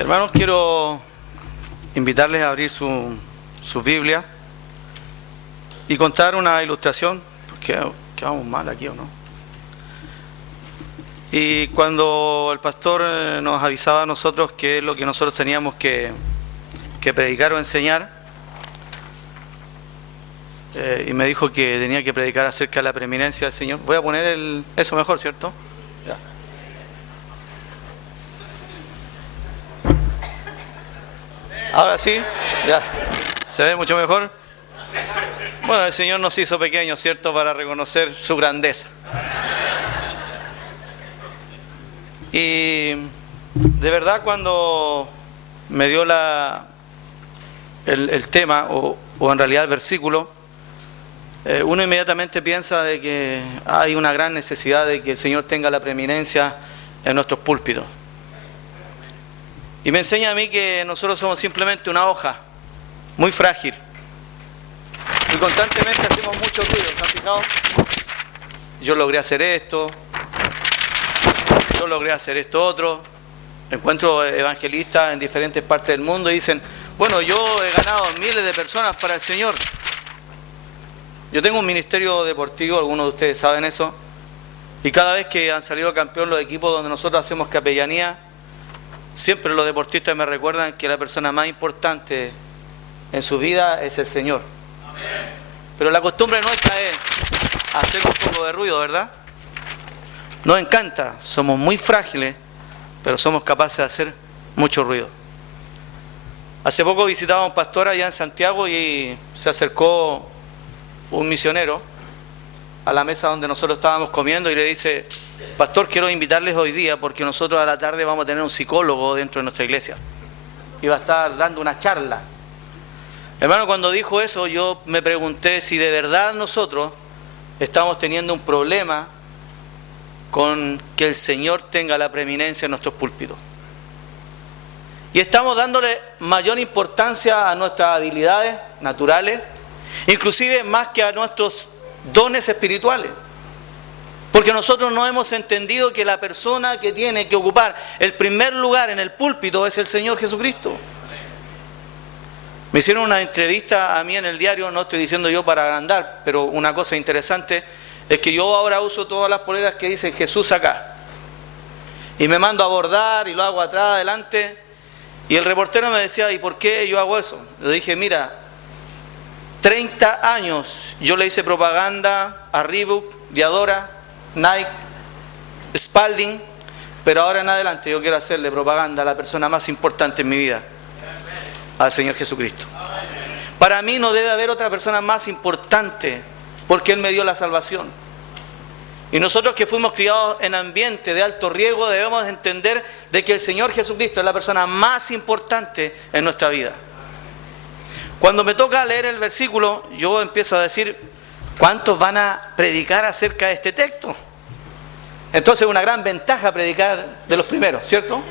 Hermanos, quiero invitarles a abrir su Biblia y contar una ilustración, porque quedamos mal aquí, ¿o no? Y cuando el pastor nos avisaba a nosotros qué es lo que nosotros teníamos que predicar o enseñar, y me dijo que tenía que predicar acerca de la preeminencia del Señor. Voy a poner eso mejor, ¿cierto? Ya. Ahora sí, ya, se ve mucho mejor. Bueno, el Señor nos hizo pequeños, ¿cierto?, para reconocer su grandeza. Y de verdad, cuando me dio el tema, o en realidad el versículo, uno inmediatamente piensa de que hay una gran necesidad de que el Señor tenga la preeminencia en nuestros púlpitos. Y me enseña a mí que nosotros somos simplemente una hoja muy frágil. Y constantemente hacemos mucho ruido, ¿se han fijado? Yo logré hacer esto, yo logré hacer esto otro. Encuentro evangelistas en diferentes partes del mundo y dicen, bueno, yo he ganado miles de personas para el Señor. Yo tengo un ministerio deportivo, algunos de ustedes saben eso, y cada vez que han salido campeón los equipos donde nosotros hacemos capellanía, siempre los deportistas me recuerdan que la persona más importante en su vida es el Señor. Amén. Pero la costumbre nuestra es hacer un poco de ruido, ¿verdad? Nos encanta, somos muy frágiles, pero somos capaces de hacer mucho ruido. Hace poco visitaba a un pastor allá en Santiago y se acercó un misionero a la mesa donde nosotros estábamos comiendo y le dice, pastor, quiero invitarles hoy día porque nosotros a la tarde vamos a tener un psicólogo dentro de nuestra iglesia y va a estar dando una charla. Hermano, cuando dijo eso yo me pregunté si de verdad nosotros estamos teniendo un problema con que el Señor tenga la preeminencia en nuestros púlpitos. Y estamos dándole mayor importancia a nuestras habilidades naturales, inclusive más que a nuestros dones espirituales. Porque nosotros no hemos entendido que la persona que tiene que ocupar el primer lugar en el púlpito es el Señor Jesucristo. Me hicieron una entrevista a mí en el diario, no estoy diciendo yo para agrandar, pero una cosa interesante es que yo ahora uso todas las poleras que dicen Jesús acá. Y me mando a bordar y lo hago atrás, adelante. Y el reportero me decía, ¿y por qué yo hago eso? Le dije, mira, 30 años yo le hice propaganda a Reebok, Diadora, Nike, Spalding, pero ahora en adelante yo quiero hacerle propaganda a la persona más importante en mi vida, al Señor Jesucristo. Para mí no debe haber otra persona más importante, porque Él me dio la salvación. Y nosotros que fuimos criados en ambiente de alto riesgo debemos entender de que el Señor Jesucristo es la persona más importante en nuestra vida. Cuando me toca leer el versículo, yo empiezo a decir, ¿cuántos van a predicar acerca de este texto? Entonces es una gran ventaja predicar de los primeros, ¿cierto?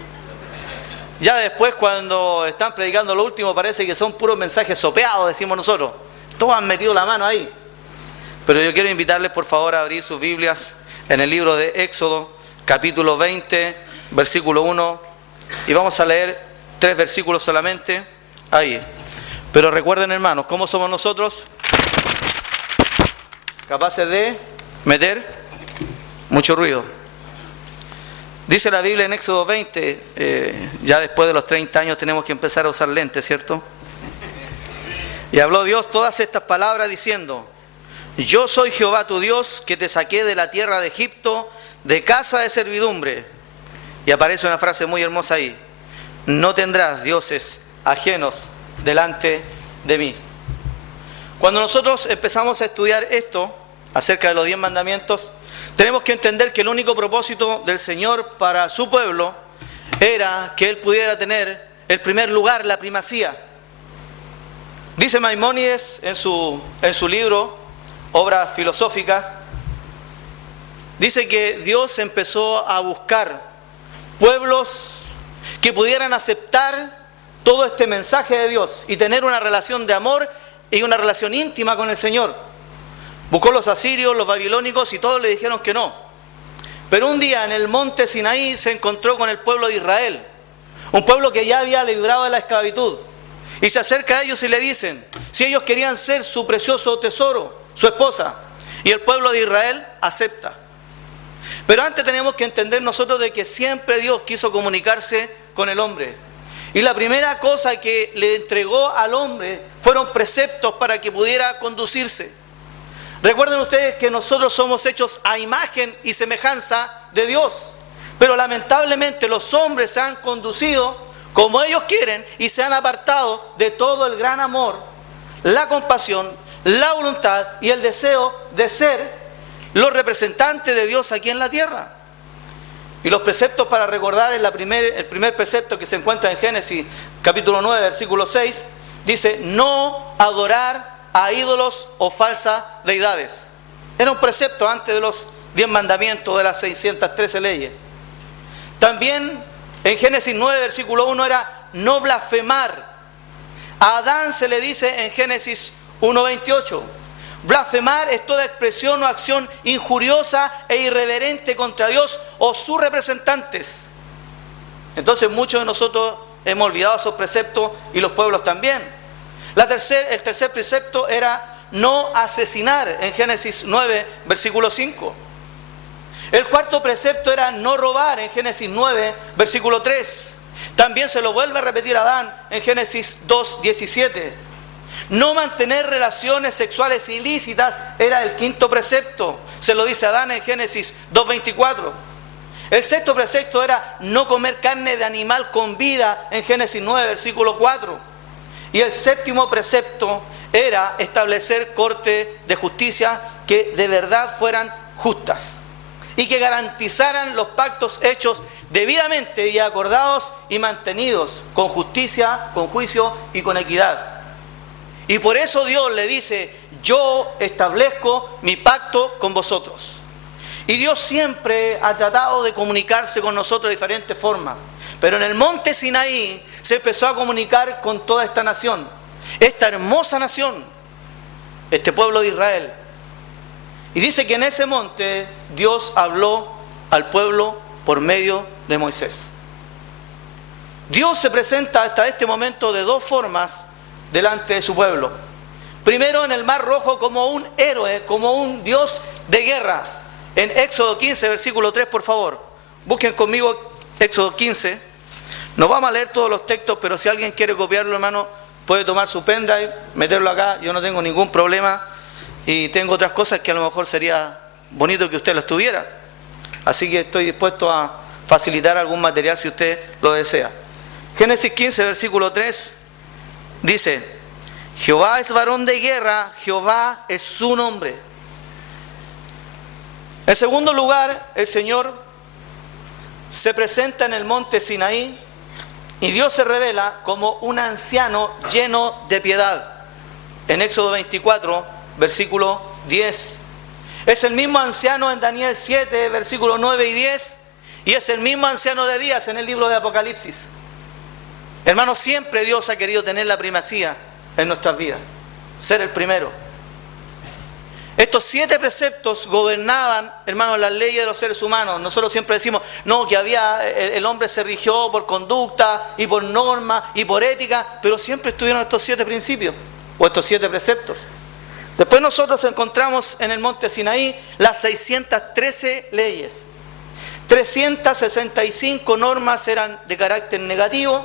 Ya después cuando están predicando lo último parece que son puros mensajes sopeados, decimos nosotros. Todos han metido la mano ahí. Pero yo quiero invitarles por favor a abrir sus Biblias en el libro de Éxodo, capítulo 20, versículo 1. Y vamos a leer 3 versículos solamente. Ahí. Pero recuerden, hermanos, ¿cómo somos nosotros? Capaces de meter mucho ruido. Dice la Biblia en Éxodo 20, ya después de los 30 años tenemos que empezar a usar lentes, ¿cierto? Y habló Dios todas estas palabras diciendo, yo soy Jehová tu Dios que te saqué de la tierra de Egipto, de casa de servidumbre. Y aparece una frase muy hermosa ahí, no tendrás dioses ajenos delante de mí. Cuando nosotros empezamos a estudiar esto acerca de los 10 mandamientos, tenemos que entender que el único propósito del Señor para su pueblo era que Él pudiera tener el primer lugar, la primacía. Dice Maimónides en su libro Obras Filosóficas, dice que Dios empezó a buscar pueblos que pudieran aceptar todo este mensaje de Dios y tener una relación de amor y una relación íntima con el Señor. Buscó los asirios, los babilónicos y todos le dijeron que no. Pero un día en el monte Sinaí se encontró con el pueblo de Israel, Un pueblo que ya había librado de la esclavitud. Y se acerca a ellos y le dicen, si ellos querían ser su precioso tesoro, su esposa. Y el pueblo de Israel acepta. Pero antes tenemos que entender nosotros de que siempre Dios quiso comunicarse con el hombre. Y la primera cosa que le entregó al hombre fueron preceptos para que pudiera conducirse. Recuerden ustedes que nosotros somos hechos a imagen y semejanza de Dios. Pero lamentablemente los hombres se han conducido como ellos quieren y se han apartado de todo el gran amor, la compasión, la voluntad y el deseo de ser los representantes de Dios aquí en la tierra. Y los preceptos para recordar el primer precepto que se encuentra en Génesis capítulo 9 versículo 6 dice: no adorar a ídolos o falsas deidades. Era un precepto antes de los 10 mandamientos de las 613 leyes. También en Génesis 9 versículo 1 era no blasfemar. A Adán se le dice en Génesis 1:28: blasfemar es toda expresión o acción injuriosa e irreverente contra Dios o sus representantes. Entonces muchos de nosotros hemos olvidado esos preceptos y los pueblos también. El tercer precepto era no asesinar en Génesis 9 versículo 5. El cuarto precepto era no robar en Génesis 9 versículo 3. También se lo vuelve a repetir Adán en Génesis 2:17. No mantener relaciones sexuales ilícitas era el quinto precepto. Se lo dice Adán en Génesis 2:24. El sexto precepto era no comer carne de animal con vida en Génesis 9 versículo 4. Y el séptimo precepto era establecer cortes de justicia que de verdad fueran justas y que garantizaran los pactos hechos debidamente y acordados y mantenidos con justicia, con juicio y con equidad. Y por eso Dios le dice: yo establezco mi pacto con vosotros. Y Dios siempre ha tratado de comunicarse con nosotros de diferentes formas. Pero en el monte Sinaí se empezó a comunicar con toda esta nación, esta hermosa nación, este pueblo de Israel. Y dice que en ese monte Dios habló al pueblo por medio de Moisés. Dios se presenta hasta este momento de dos formas delante de su pueblo. Primero, en el Mar Rojo como un héroe, como un Dios de guerra. En Éxodo 15, versículo 3, por favor. Busquen conmigo Éxodo 15. No vamos a leer todos los textos, pero si alguien quiere copiarlo, hermano, puede tomar su pendrive, meterlo acá. Yo no tengo ningún problema. Y tengo otras cosas que a lo mejor sería bonito que usted lo estuviera. Así que estoy dispuesto a facilitar algún material si usted lo desea. Génesis 15, versículo 3, dice: Jehová es varón de guerra, Jehová es su nombre. En segundo lugar, el Señor se presenta en el monte Sinaí y Dios se revela como un anciano lleno de piedad. En Éxodo 24, versículo 10. Es el mismo anciano en Daniel 7, versículos 9 y 10. Y es el mismo anciano de Días en el libro de Apocalipsis. Hermanos, siempre Dios ha querido tener la primacía en nuestras vidas. Ser el primero. Estos 7 preceptos gobernaban, hermanos, las leyes de los seres humanos. Nosotros siempre decimos, no, que el hombre se rigió por conducta y por norma y por ética, pero siempre estuvieron estos 7 principios o estos 7 preceptos. Después nosotros encontramos en el monte Sinaí las 613 leyes. 365 normas eran de carácter negativo,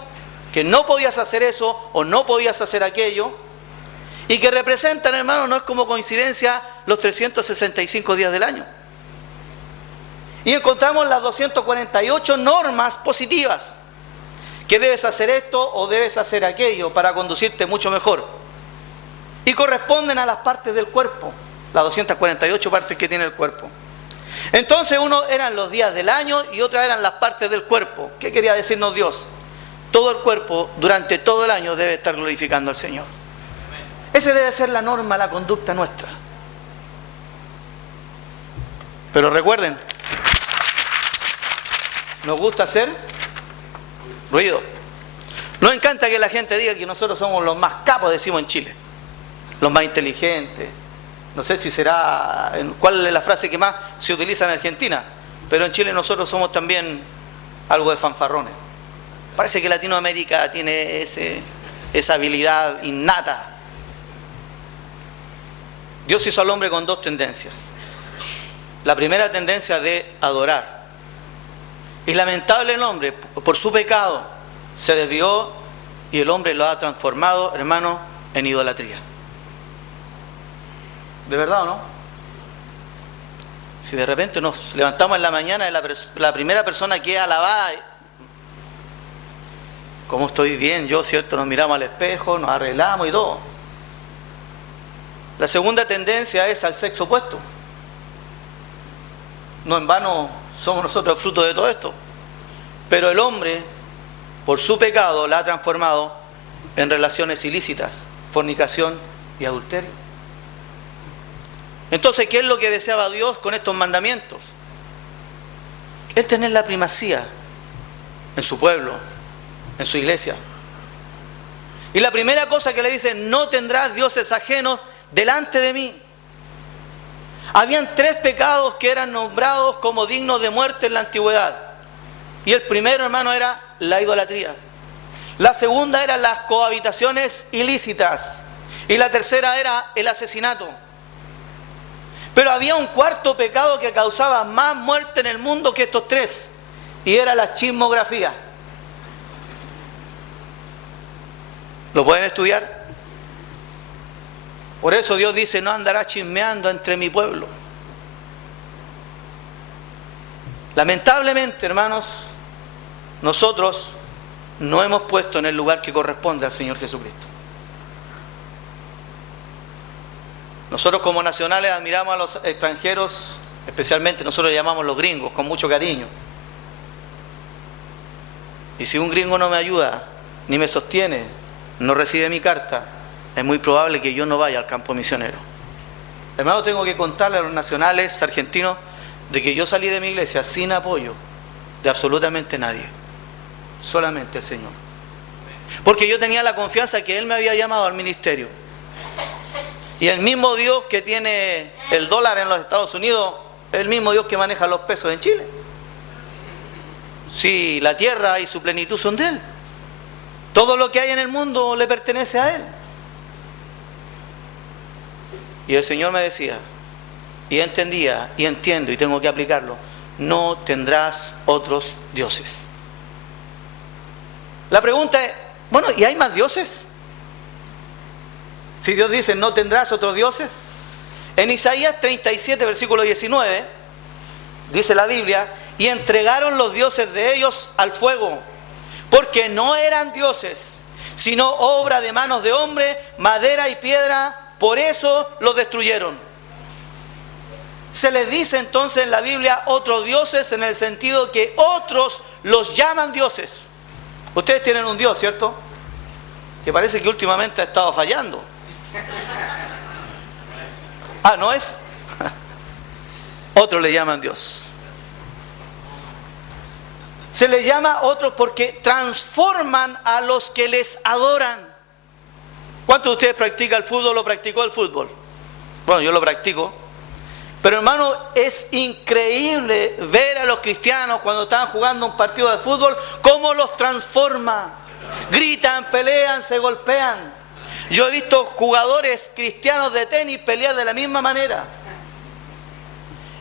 que no podías hacer eso o no podías hacer aquello, y que representan, hermano, no es como coincidencia, los 365 días del año. Y encontramos las 248 normas positivas, que debes hacer esto o debes hacer aquello para conducirte mucho mejor. Y corresponden a las partes del cuerpo, las 248 partes que tiene el cuerpo. Entonces uno eran los días del año y otra eran las partes del cuerpo. ¿Qué quería decirnos Dios? Todo el cuerpo durante todo el año debe estar glorificando al Señor. Esa debe ser la norma, la conducta nuestra. Pero recuerden, nos gusta hacer ruido. Nos encanta que la gente diga que nosotros somos los más capos, decimos en Chile. Los más inteligentes. No sé si será, cuál es la frase que más se utiliza en Argentina, pero en Chile nosotros somos también algo de fanfarrones. Parece que Latinoamérica tiene esa habilidad innata. Dios hizo al hombre con dos tendencias. La primera tendencia de adorar. Y lamentable el hombre, por su pecado, se desvió y el hombre lo ha transformado, hermano, en idolatría. ¿De verdad o no? Si de repente nos levantamos en la mañana, la primera persona que es alabada, ¿cómo estoy bien yo, cierto? Nos miramos al espejo, nos arreglamos y todo. La segunda tendencia es al sexo opuesto. No en vano somos nosotros fruto de todo esto. Pero el hombre, por su pecado, la ha transformado en relaciones ilícitas, fornicación y adulterio. Entonces, ¿qué es lo que deseaba Dios con estos mandamientos? Él tener la primacía en su pueblo, en su iglesia. Y la primera cosa que le dice: no tendrás dioses ajenos delante de mí. Habían 3 pecados que eran nombrados como dignos de muerte en la antigüedad. Y el primero, hermano, era la idolatría. La segunda eran las cohabitaciones ilícitas. Y la tercera era el asesinato. Pero había un cuarto pecado que causaba más muerte en el mundo que estos 3. Y era la chismografía. ¿Lo pueden estudiar? Por eso Dios dice: no andará chismeando entre mi pueblo. Lamentablemente, hermanos, nosotros no hemos puesto en el lugar que corresponde al Señor Jesucristo. Nosotros como nacionales admiramos a los extranjeros, especialmente nosotros le llamamos los gringos, con mucho cariño. Y si un gringo no me ayuda, ni me sostiene, no recibe mi carta, es muy probable que yo no vaya al campo misionero. Hermano, tengo que contarle a los nacionales argentinos de que yo salí de mi iglesia sin apoyo de absolutamente nadie, solamente el Señor. Porque yo tenía la confianza que Él me había llamado al ministerio. Y el mismo Dios que tiene el dólar en los Estados Unidos, es el mismo Dios que maneja los pesos en Chile. Sí, la tierra y su plenitud son de Él. Todo lo que hay en el mundo le pertenece a Él. Y el Señor me decía, y entendía, y entiendo, y tengo que aplicarlo: no tendrás otros dioses. La pregunta es, bueno, ¿y hay más dioses? Si Dios dice, no tendrás otros dioses. En Isaías 37, versículo 19, dice la Biblia: y entregaron los dioses de ellos al fuego, porque no eran dioses, sino obra de manos de hombre, madera y piedra, por eso los destruyeron. Se les dice entonces en la Biblia otros dioses, en el sentido que otros los llaman dioses. Ustedes tienen un Dios, ¿cierto? Que parece que últimamente ha estado fallando. Ah, ¿no es? Otros le llaman Dios. Se les llama otros porque transforman a los que les adoran. ¿Cuántos de ustedes practican el fútbol o practicó el fútbol? Bueno, yo lo practico. Pero hermano, es increíble ver a los cristianos cuando están jugando un partido de fútbol, cómo los transforma. Gritan, pelean, se golpean. Yo he visto jugadores cristianos de tenis pelear de la misma manera.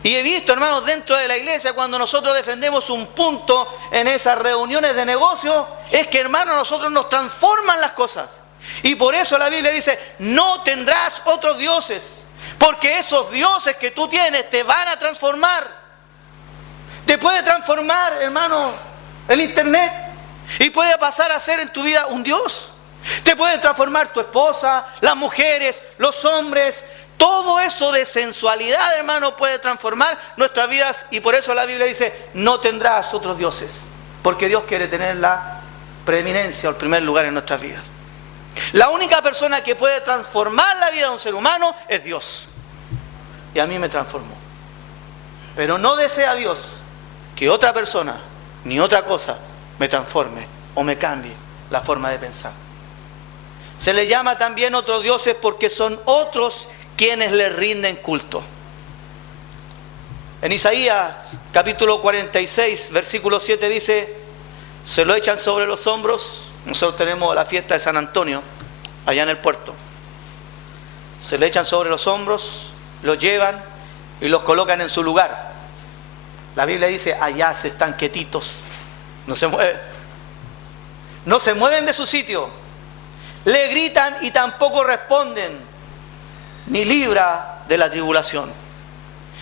Y he visto, hermanos, dentro de la iglesia, cuando nosotros defendemos un punto en esas reuniones de negocio, es que, hermanos, nosotros nos transforman las cosas. Y por eso la Biblia dice, no tendrás otros dioses, porque esos dioses que tú tienes te van a transformar. Te puede transformar, hermano, el internet, y puede pasar a ser en tu vida un dios. Te puede transformar tu esposa, las mujeres, los hombres. Todo eso de sensualidad, hermano, puede transformar nuestras vidas. Y por eso la Biblia dice, no tendrás otros dioses, porque Dios quiere tener la preeminencia o el primer lugar en nuestras vidas. La única persona que puede transformar la vida de un ser humano es Dios. Y a mí me transformó. Pero no desea Dios que otra persona ni otra cosa me transforme o me cambie la forma de pensar. Se le llama también otros dioses porque son otros quienes le rinden culto. En Isaías capítulo 46, versículo 7 dice, se lo echan sobre los hombros. Nosotros tenemos la fiesta de San Antonio, allá en el puerto. Se le echan sobre los hombros, los llevan y los colocan en su lugar. La Biblia dice, allá se están quietitos, no se mueven. No se mueven de su sitio. Le gritan y tampoco responden, ni libra de la tribulación.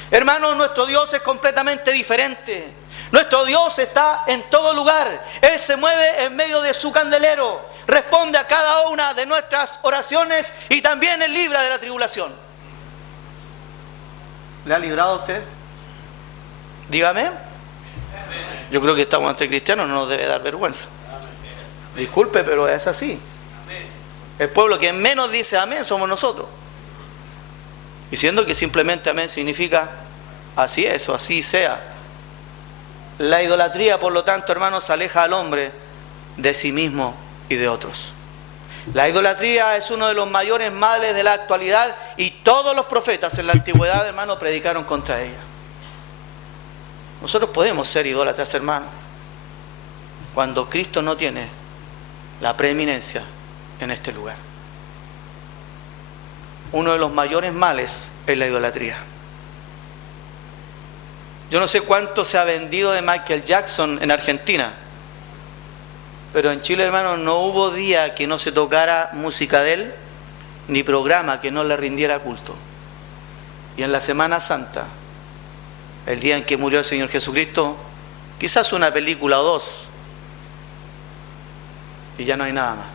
Hermanos, nuestro Dios es completamente diferente. Nuestro Dios está en todo lugar. Él se mueve en medio de su candelero. Responde a cada una de nuestras oraciones y también es libra de la tribulación. ¿Le ha librado a usted? Dígame. Yo creo que estamos entre cristianos, no nos debe dar vergüenza. Disculpe, pero es así. El pueblo que menos dice amén somos nosotros. Diciendo que simplemente amén significa así es o así sea. La idolatría, por lo tanto, hermanos, aleja al hombre de sí mismo y de otros. La idolatría es uno de los mayores males de la actualidad y todos los profetas en la antigüedad, hermanos, predicaron contra ella. Nosotros podemos ser idólatras, hermanos, cuando Cristo no tiene la preeminencia en este lugar. Uno de los mayores males es la idolatría. Yo no sé cuánto se ha vendido de Michael Jackson en Argentina, pero en Chile, hermanos, no hubo día que no se tocara música de él, ni programa que no le rindiera culto. Y en la Semana Santa, el día en que murió el Señor Jesucristo, quizás una película o dos, y ya no hay nada más.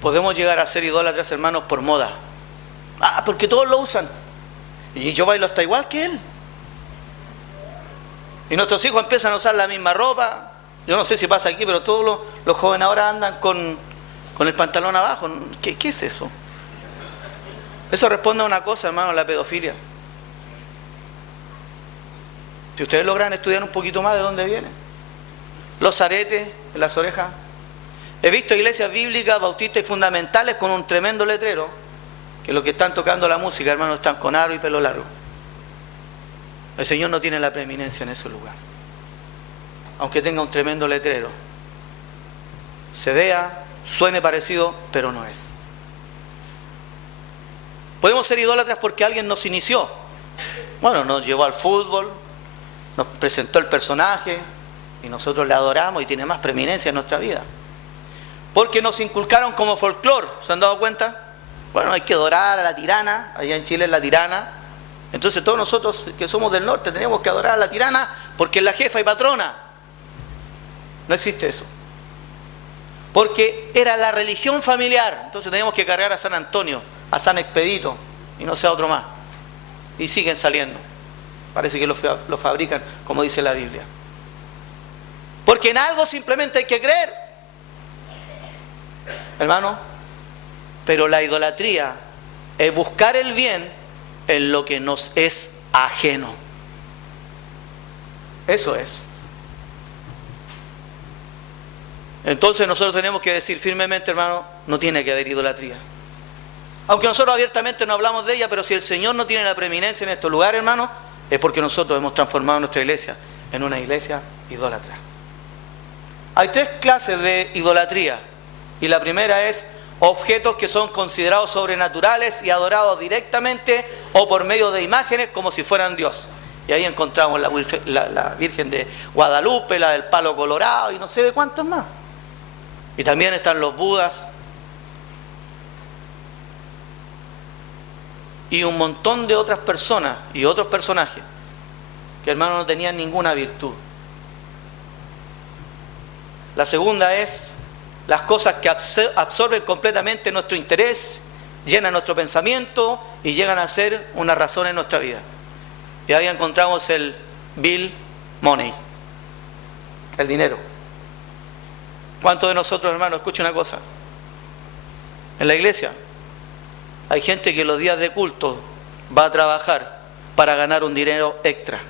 Podemos llegar a ser idólatras, hermanos, por moda. Ah, porque todos lo usan. Y yo bailo hasta igual que él. Y nuestros hijos empiezan a usar la misma ropa. Yo no sé si pasa aquí, pero todos los jóvenes ahora andan con el pantalón abajo. ¿Qué es eso? Eso responde a una cosa, hermano, la pedofilia. Si ustedes logran estudiar un poquito más de dónde viene. Los aretes en las orejas. He visto iglesias bíblicas, bautistas y fundamentales con un tremendo letrero, que los que están tocando la música, hermanos, están con aro y pelo largo. El Señor no tiene la preeminencia en ese lugar. Aunque tenga un tremendo letrero. Se vea, suene parecido, pero no es. Podemos ser idólatras porque alguien nos inició. Bueno, nos llevó al fútbol, nos presentó el personaje y nosotros le adoramos y tiene más preeminencia en nuestra vida. Porque nos inculcaron como folclore, ¿se han dado cuenta? Bueno, hay que adorar a la tirana, allá en Chile es la tirana. Entonces todos nosotros que somos del norte tenemos que adorar a la tirana porque es la jefa y patrona. No existe eso. Porque era la religión familiar, entonces teníamos que cargar a San Antonio, a San Expedito y no sé a otro más. Y siguen saliendo. Parece que lo fabrican, como dice la Biblia. Porque en algo simplemente hay que creer. Hermano, pero la idolatría es buscar el bien en lo que nos es ajeno. Eso es. Entonces nosotros tenemos que decir firmemente, hermano, no tiene que haber idolatría. Aunque nosotros abiertamente no hablamos de ella, pero si el Señor no tiene la preeminencia en estos lugares, hermano, es porque nosotros hemos transformado nuestra iglesia en una iglesia idólatra. Hay tres clases de idolatría. Y la primera es objetos que son considerados sobrenaturales y adorados directamente o por medio de imágenes como si fueran Dios. Y ahí encontramos la Virgen de Guadalupe, la del palo colorado y no sé de cuántos más. Y también están los budas. Y un montón de otras personas y otros personajes que, hermanos, no tenían ninguna virtud. La segunda es las cosas que absorben completamente nuestro interés, llenan nuestro pensamiento y llegan a ser una razón en nuestra vida. Y ahí encontramos el bill money, el dinero. ¿Cuántos de nosotros, hermanos, escuchen una cosa? En la iglesia hay gente que los días de culto va a trabajar para ganar un dinero extra.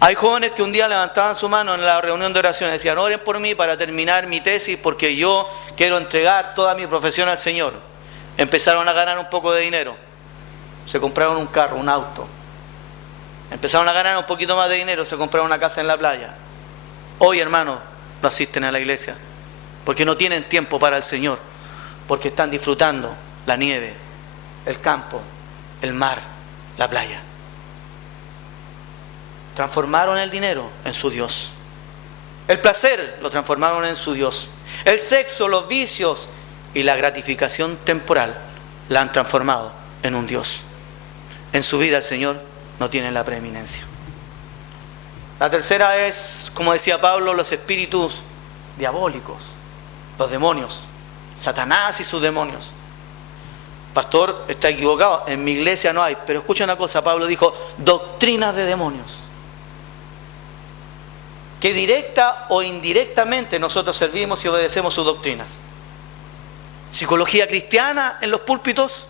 Hay jóvenes que un día levantaban su mano en la reunión de oración y decían, oren por mí para terminar mi tesis porque yo quiero entregar toda mi profesión al Señor. Empezaron a ganar un poco de dinero. Se compraron un carro, un auto. Empezaron a ganar un poquito más de dinero, se compraron una casa en la playa. Hoy, hermanos, no asisten a la iglesia porque no tienen tiempo para el Señor, porque están disfrutando la nieve, el campo, el mar, la playa. Transformaron el dinero en su Dios. El placer lo transformaron en su Dios. El sexo, los vicios y la gratificación temporal la han transformado en un Dios. En su vida el Señor no tiene la preeminencia. La tercera es, como decía Pablo, los espíritus diabólicos, los demonios, Satanás y sus demonios. Pastor, está equivocado, en mi iglesia no hay, pero escucha una cosa, Pablo dijo, doctrinas de demonios, que directa o indirectamente nosotros servimos y obedecemos sus doctrinas. Psicología cristiana en los púlpitos.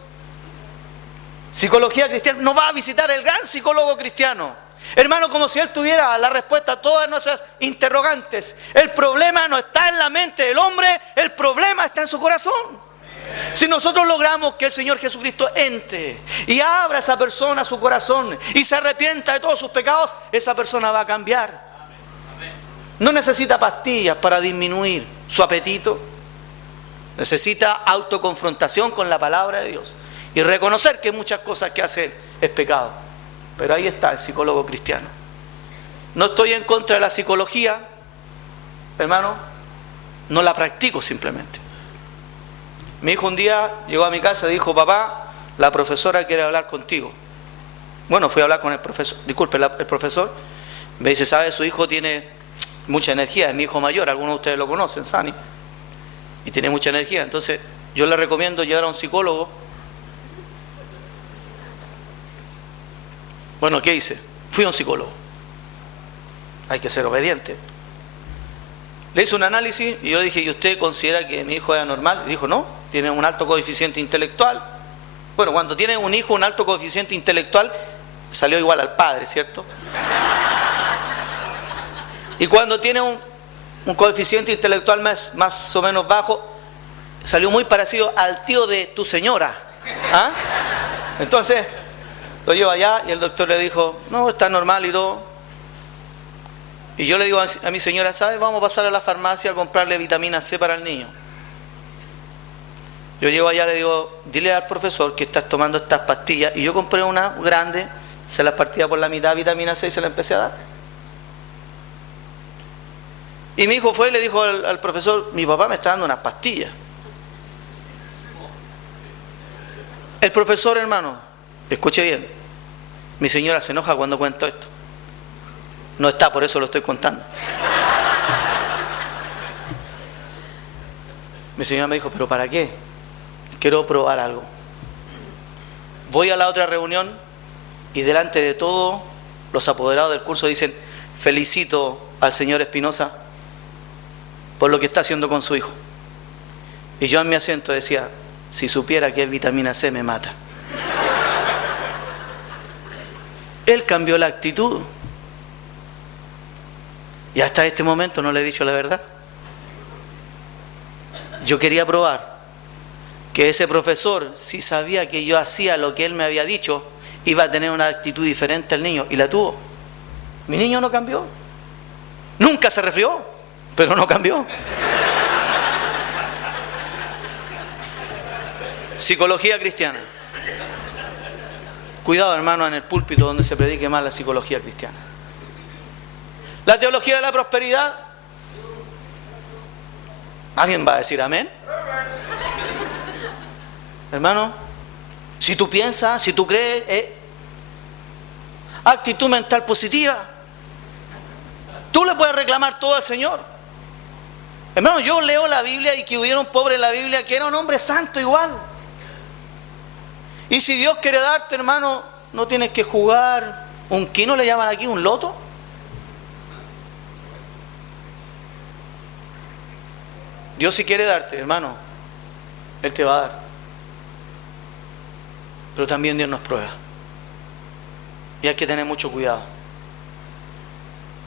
Psicología cristiana, no va a visitar el gran psicólogo cristiano, hermano, como si él tuviera la respuesta a todas nuestras interrogantes. El problema no está en la mente del hombre, el problema está en su corazón. Si nosotros logramos que el Señor Jesucristo entre y abra a esa persona su corazón y se arrepienta de todos sus pecados, esa persona va a cambiar. No necesita pastillas para disminuir su apetito. Necesita autoconfrontación con la palabra de Dios y reconocer que muchas cosas que hace es pecado. Pero ahí está el psicólogo cristiano. No estoy en contra de la psicología, hermano, no la practico simplemente. Mi hijo un día llegó a mi casa y dijo, papá, la profesora quiere hablar contigo. Bueno, fui a hablar con el profesor, el profesor me dice, ¿sabe? Su hijo tiene mucha energía, es mi hijo mayor, algunos de ustedes lo conocen, Sani, y tiene mucha energía, entonces yo le recomiendo llevar a un psicólogo. Bueno, ¿qué hice? Fui a un psicólogo. Hay que ser obediente. Le hice un análisis y yo dije, ¿y usted considera que mi hijo es anormal? Y dijo, no, tiene un alto coeficiente intelectual. Bueno, cuando tiene un hijo un alto coeficiente intelectual, salió igual al padre, ¿cierto? Y cuando tiene un coeficiente intelectual más o menos bajo, salió muy parecido al tío de tu señora. ¿Ah? Entonces, lo llevo allá y el doctor le dijo, no, está normal y todo. Y yo le digo a mi señora, ¿sabes? Vamos a pasar a la farmacia a comprarle vitamina C para el niño. Yo llego allá y le digo, dile al profesor que estás tomando estas pastillas. Y yo compré una grande, se las partía por la mitad, vitamina C, y se la empecé a dar. Y mi hijo fue y le dijo al profesor, mi papá me está dando unas pastillas. El profesor, hermano, escuche bien, mi señora se enoja cuando cuento esto. No está, por eso lo estoy contando. Mi señora me dijo, ¿pero para qué? Quiero probar algo. Voy a la otra reunión y delante de todos los apoderados del curso dicen, felicito al señor Espinosa por lo que está haciendo con su hijo. Y yo en mi asiento decía, si supiera que es vitamina C me mata. Él cambió la actitud. Y hasta este momento no le he dicho la verdad. Yo quería probar que ese profesor, si sabía que yo hacía lo que él me había dicho, iba a tener una actitud diferente al niño. Y la tuvo. Mi niño no cambió. Nunca se resfrió, pero no cambió. Psicología cristiana. Cuidado, hermano, en el púlpito donde se predique más la psicología cristiana. La teología de la prosperidad. ¿Alguien va a decir amén? Hermano, si tú piensas, si tú crees, actitud mental positiva, tú le puedes reclamar todo al Señor. Hermano, yo leo la Biblia y que hubiera un pobre en la Biblia que era un hombre santo igual. Y si Dios quiere darte, hermano, no tienes que jugar un quino, le llaman aquí, un loto. Dios si quiere darte, hermano, Él te va a dar. Pero también Dios nos prueba. Y hay que tener mucho cuidado.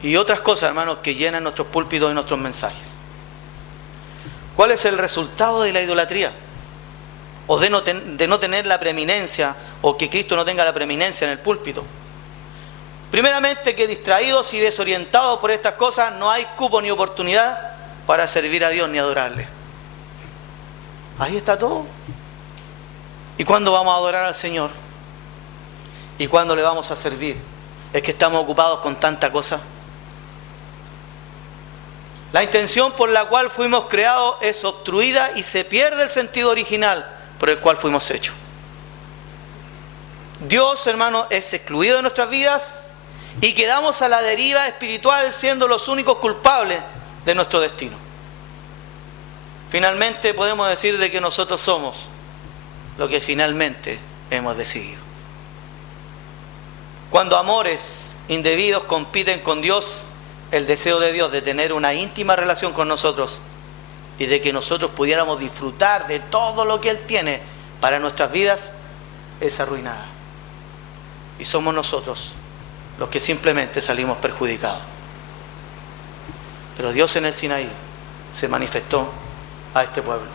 Y otras cosas, hermanos, que llenan nuestros púlpitos y nuestros mensajes. ¿Cuál es el resultado de la idolatría? O de no tener la preeminencia, o que Cristo no tenga la preeminencia en el púlpito. Primeramente, que distraídos y desorientados por estas cosas no hay cupo ni oportunidad para servir a Dios ni adorarle. Ahí está todo. ¿Y cuándo vamos a adorar al Señor? ¿Y cuándo le vamos a servir? ¿Es que estamos ocupados con tanta cosa? La intención por la cual fuimos creados es obstruida y se pierde el sentido original por el cual fuimos hechos. Dios, hermano, es excluido de nuestras vidas y quedamos a la deriva espiritual siendo los únicos culpables de nuestro destino. Finalmente podemos decir de que nosotros somos lo que finalmente hemos decidido. Cuando amores indebidos compiten con Dios, el deseo de Dios de tener una íntima relación con nosotros y de que nosotros pudiéramos disfrutar de todo lo que Él tiene para nuestras vidas es arruinada. Y somos nosotros los que simplemente salimos perjudicados. Pero Dios en el Sinaí se manifestó a este pueblo.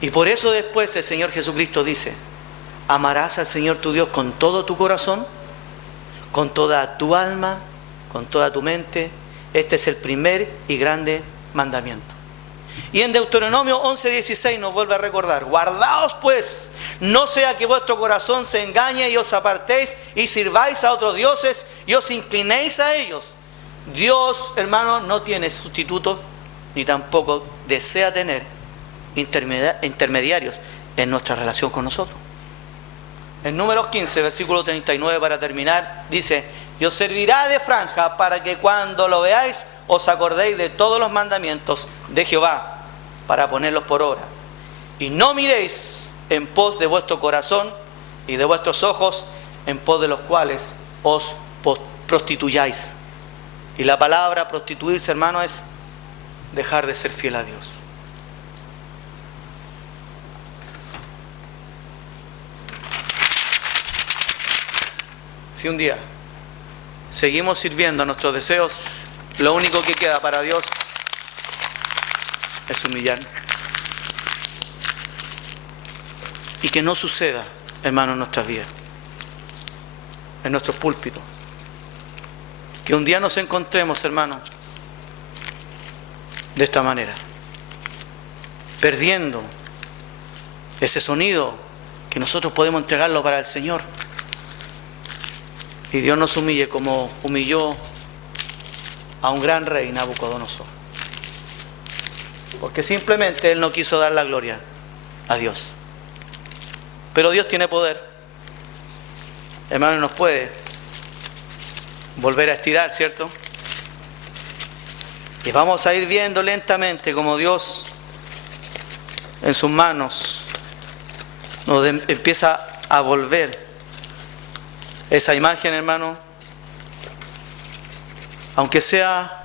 Y por eso después el Señor Jesucristo dice: amarás al Señor tu Dios con todo tu corazón, con toda tu alma, con toda tu mente. Este es el primer y grande mandamiento. Y en Deuteronomio 11:16 nos vuelve a recordar: guardaos pues, no sea que vuestro corazón se engañe y os apartéis y sirváis a otros dioses y os inclinéis a ellos. Dios, hermano, no tiene sustituto ni tampoco desea tener intermediarios en nuestra relación con nosotros. En Números 15, versículo 39, para terminar, dice: y os servirá de franja para que cuando lo veáis os acordéis de todos los mandamientos de Jehová, para ponerlos por obra. Y no miréis en pos de vuestro corazón y de vuestros ojos, en pos de los cuales os prostituyáis. Y la palabra prostituirse, hermano, es dejar de ser fiel a Dios. Si un día seguimos sirviendo a nuestros deseos, lo único que queda para Dios es humillarnos. Y que no suceda, hermano, en nuestras vidas, en nuestros púlpitos. Que un día nos encontremos, hermano, de esta manera, perdiendo ese sonido que nosotros podemos entregarlo para el Señor. Y Dios nos humille como humilló a un gran rey, Nabucodonosor. Porque simplemente él no quiso dar la gloria a Dios. Pero Dios tiene poder. Hermano, nos puede volver a estirar, ¿cierto? Y vamos a ir viendo lentamente como Dios en sus manos nos empieza a volver esa imagen, hermano, aunque sea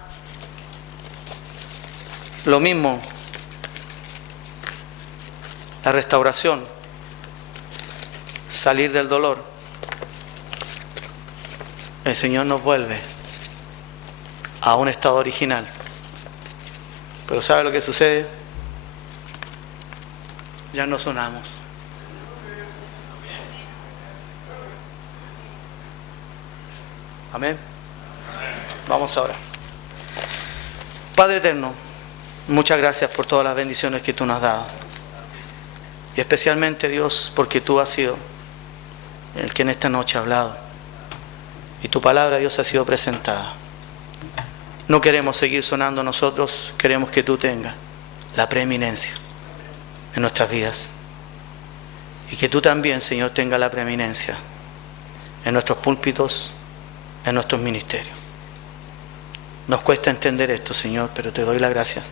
lo mismo, la restauración, salir del dolor. El Señor nos vuelve a un estado original. Pero ¿sabe lo que sucede? Ya no sonamos. Amén. Vamos ahora. Padre eterno, muchas gracias por todas las bendiciones que tú nos has dado. Y especialmente, Dios, porque tú has sido el que en esta noche ha hablado. Y tu palabra, Dios, ha sido presentada. No queremos seguir sonando nosotros, queremos que tú tengas la preeminencia en nuestras vidas. Y que tú también, Señor, tengas la preeminencia en nuestros púlpitos, en nuestros ministerios. Nos cuesta entender esto, Señor, pero te doy las gracias.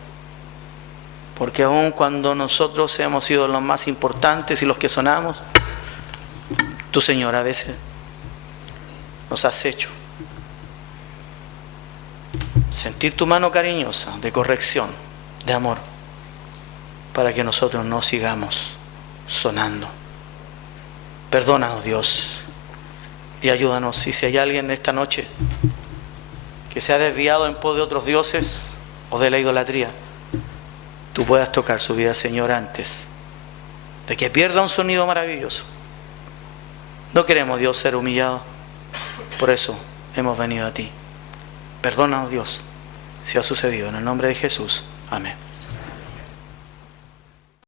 Porque aun cuando nosotros hemos sido los más importantes y los que sonamos, tú, Señor, a veces nos has hecho sentir tu mano cariñosa de corrección, de amor, para que nosotros no sigamos sonando. Perdónanos, Dios, y ayúdanos. Y si hay alguien esta noche que se ha desviado en pos de otros dioses o de la idolatría, tú puedas tocar su vida, Señor, antes de que pierda un sonido maravilloso. No queremos, Dios, ser humillados Por eso hemos venido a ti. Perdónanos, Dios, si ha sucedido. En el nombre de Jesús. Amén.